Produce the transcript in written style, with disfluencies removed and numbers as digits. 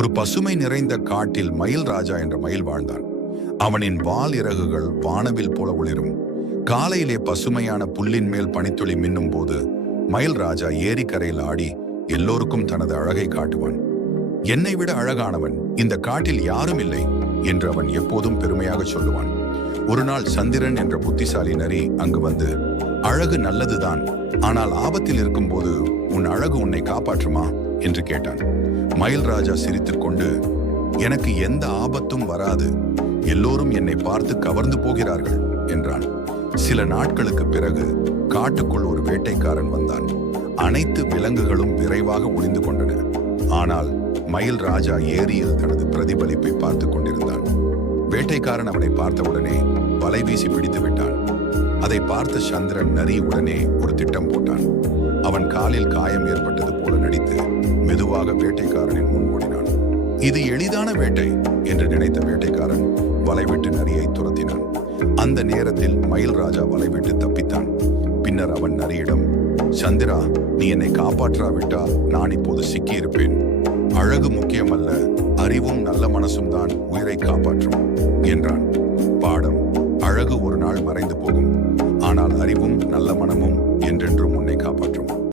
ஒரு பசுமை நிறைந்த காட்டில் மயில் ராஜா என்ற மயில் வாழ்ந்தான். அவனின் வால் இறகுகள் வானவில் போல ஒளிரும். காலையிலே பசுமையான புல்லின் மேல் பனித்துளி மின்னும் போது மயில் ராஜா ஏரிக்கரையில் ஆடி எல்லோருக்கும் தனது அழகை காட்டுவான். என்னை விட அழகானவன் இந்த காட்டில் யாரும் இல்லை என்று அவன் எப்போதும் பெருமையாக சொல்லுவான். ஒரு நாள் சந்திரன் என்ற புத்திசாலி நரி அங்கு வந்து, அழகு நல்லதுதான், ஆனால் ஆபத்தில் இருக்கும்போது உன் அழகு உன்னை காப்பாற்றுமா என்று கேட்டான். மயில் ராஜா சிரித்துக்கொண்டு, எனக்கு எந்த ஆபத்தும் வராது, எல்லோரும் என்னை பார்த்து கவர்ந்து போகிறார்கள் என்றான். சில நாட்களுக்கு பிறகு காட்டுக்குள் ஒரு வேட்டைக்காரன் வந்தான். அனைத்து விலங்குகளும் விரைவாக ஒளிந்து கொண்டன. ஆனால் மயில் ராஜா ஏரியில் தனது பிரதிபலிப்பை பார்த்து கொண்டிருந்தான். வேட்டைக்காரன் அவனை பார்த்தவுடனே வலை வீசி பிடித்து விட்டான். அதை பார்த்த சந்திரன் நரி உடனே ஒரு திட்டம் போட்டான். அவன் காலில் காயம் ஏற்பட்டது போல நடித்து மெதுவாக வேட்டைக்காரனின் முன் ஓடினான். இது எளிதான வேட்டை என்று நினைத்த வேட்டைக்காரன் வலை விட்டு நரியை துரத்தினான். அந்த நேரத்தில் மயில் ராஜா வலை விட்டு தப்பித்தான். பின்னர் அவன் நரியிடம், சந்திரா, நீ என்னை காப்பாற்றாவிட்டால் நான் இப்போது சிக்கியிருப்பேன். அழகு முக்கியமல்ல, அறிவும் நல்ல மனசும் தான் உயிரை காப்பாற்றும் என்றான். பாடம்: அழகு ஒரு நாள் மறைந்து போகும், ஆனால் அறிவும் நல்ல மனமும் என்றென்றும் உன்னை காப்பாற்றும்.